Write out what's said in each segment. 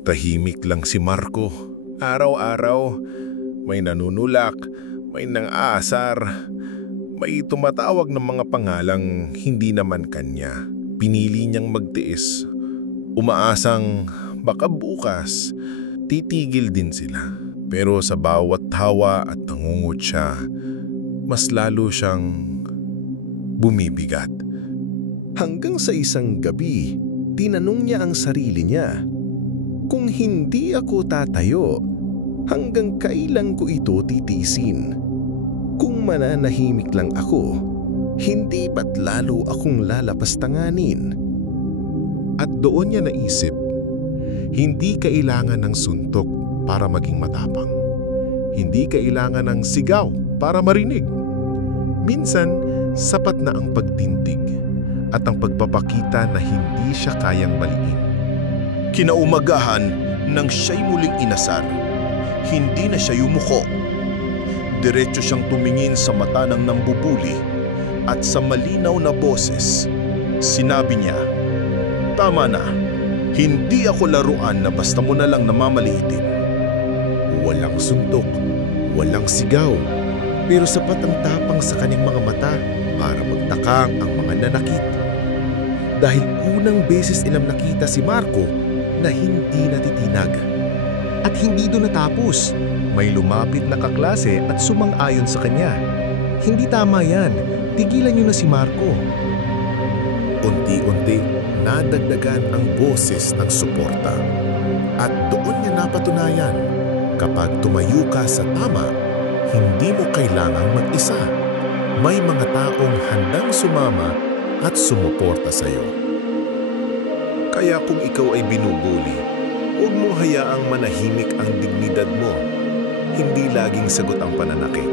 Tahimik lang si Marco. Araw-araw, may nanunulak, may nang-aasar, may tumatawag ng mga pangalang hindi naman kanya. Pinili niyang magtiis, umaasang baka bukas, titigil din sila. Pero sa bawat tawa at nangungut siya, mas lalo siyang bumibigat. Hanggang sa isang gabi, tinanong niya ang sarili niya, kung hindi ako tatayo, hanggang kailan ko ito titiisin? Kung mananahimik lang ako, hindi ba't lalo akong lalapastanganin? At doon niya naisip, hindi kailangan ng suntok para maging matapang. Hindi kailangan ng sigaw para marinig. Minsan, sapat na ang pagtintig at ang pagpapakita na hindi siya kayang baliin. Kinaumagahan nang siya'y muling inasar, hindi na siya yumuko. Diretso siyang tumingin sa mata ng nambubuli at sa malinaw na boses, sinabi niya, "Tama na, hindi ako laruan na basta mo na lang namamaliitin." Walang suntok, walang sigaw, pero sapat ang tapang sa kanyang mga mata para magtakang ang mga nanakit. Dahil unang beses nilang nakita si Marco na hindi natitinag. At hindi doon natapos. May lumapit na kaklase at sumang-ayon sa kanya. Hindi tama yan. Tigilan niyo na si Marco. Unti-unti, nadagdagan ang boses ng suporta. At doon niya napatunayan, kapag tumayo ka sa tama, hindi mo kailangang mag-isa. May mga taong handang sumama at sumuporta sa iyo. Kaya kung ikaw ay binubuli, huwag mo hayaang manahimik ang dignidad mo. Hindi laging sagot ang pananakit.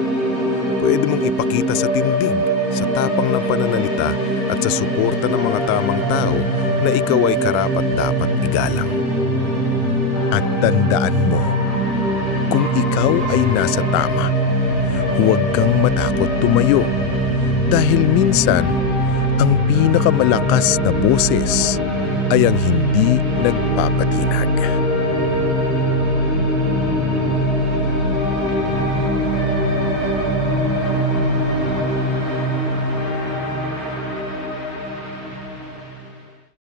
Pwede mong ipakita sa tindig, sa tapang ng pananalita at sa suporta ng mga tamang tao na ikaw ay karapat-dapat igalang. At tandaan mo, kung ikaw ay nasa tama, huwag kang matakot tumayo. Dahil minsan, ang pinakamalakas na boses ay ang hindi nagpapatinag.